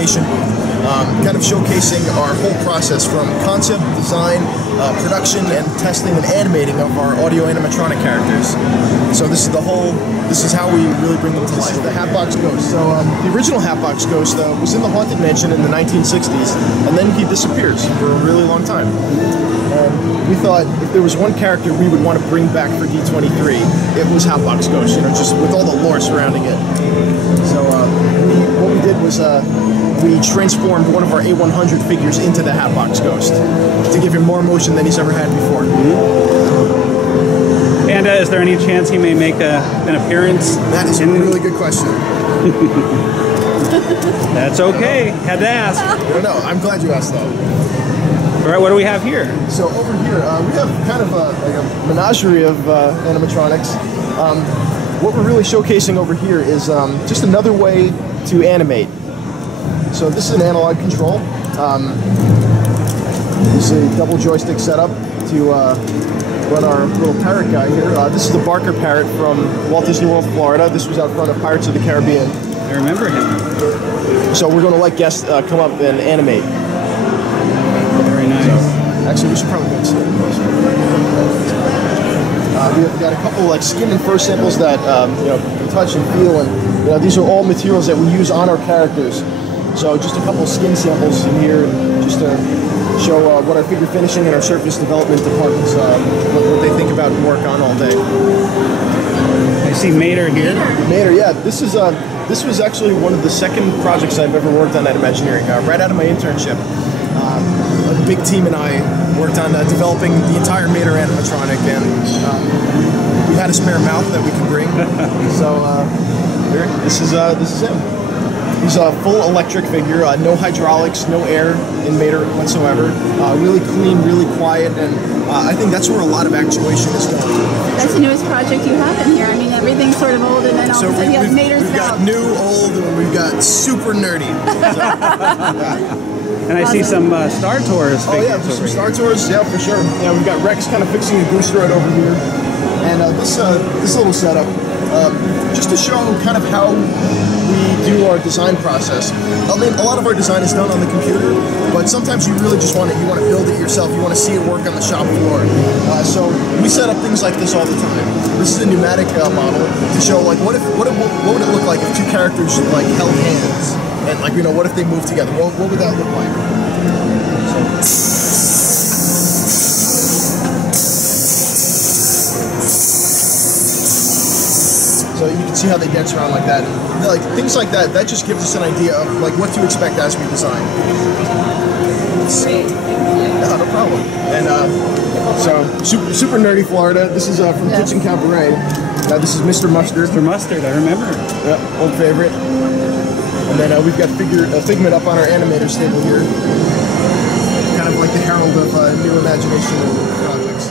animation kind of showcasing our whole process from concept, design, production, and testing and animating of our audio animatronic characters. So this is how we really bring them to life. This is the Hatbox Ghost. So the original Hatbox Ghost was in the Haunted Mansion in the 1960s, and then he disappears for a really long time. And we thought if there was one character we would want to bring back for D23, it was Hatbox Ghost, you know, just with all the lore surrounding it. So what we did was we transformed one of our A100 figures into the Hatbox Ghost to give him more motion than he's ever had before. And is there any chance he may make an appearance? That is a really good question. That's okay. Had to ask. No, I'm glad you asked though. All right, what do we have here? So over here, we have kind of like a menagerie of animatronics. What we're really showcasing over here is just another way to animate. So this is an analog control. This is a double joystick setup to run our little parrot guy here. This is the Barker parrot from Walt Disney World, Florida. This was out front of Pirates of the Caribbean. I remember him. So we're going to let guests come up and animate. Very nice. So, actually, we should probably go and see it closer. We've got a couple like skin and fur samples that you know, you can touch and feel, and you know, these are all materials that we use on our characters. So just a couple of skin samples in here, just to show what our figure finishing and our surface development departments, what they think about and work on all day. I see Mater here. Mater, yeah. This was actually one of the second projects I've ever worked on at Imagineering. Right out of my internship, a big team and I worked on developing the entire Mater animatronic, and we had a spare mouth that we could bring. So this is him. He's a full electric figure, no hydraulics, no air in Mater whatsoever. Really clean, really quiet, and I think that's where a lot of actuation is going. That's the newest project you have in here. I mean, everything's sort of old, and then all of a sudden you have Mater's We've got new, old, and we've got super nerdy. So, and I see some Star Tours figures. Oh yeah, some Star Tours, yeah, for sure. Yeah, we've got Rex kind of fixing a goose right over here. And this little setup, just to show kind of how we do our design process. I mean, a lot of our design is done on the computer, but sometimes you really just want to build it yourself. You want to see it work on the shop floor. So we set up things like this all the time. This is a pneumatic model to show like what would it look like if two characters like held hands, and like, you know, what if they moved together? What would that look like? So you can see how they dance around like that. And, like things like that, that just gives us an idea of like what to expect as we design. No, no problem. And so super nerdy Florida. This is from Kitchen Cabaret. This is Mr. Mustard. Mr. Mustard, I remember. Yeah, old favorite. And then we've got Figment up on our animator table here. Kind of like the herald of new imagination projects.